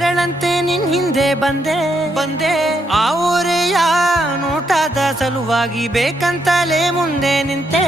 ನೆರಳಂತೆ ನಿನ್ ಹಿಂದೆ ಬಂದೆ ಆ ಊರೆಯ ನೋಟದ ಸಲುವಾಗಿ ಬೇಕಂತಲೇ ಮುಂದೆ ನಿಂತೆ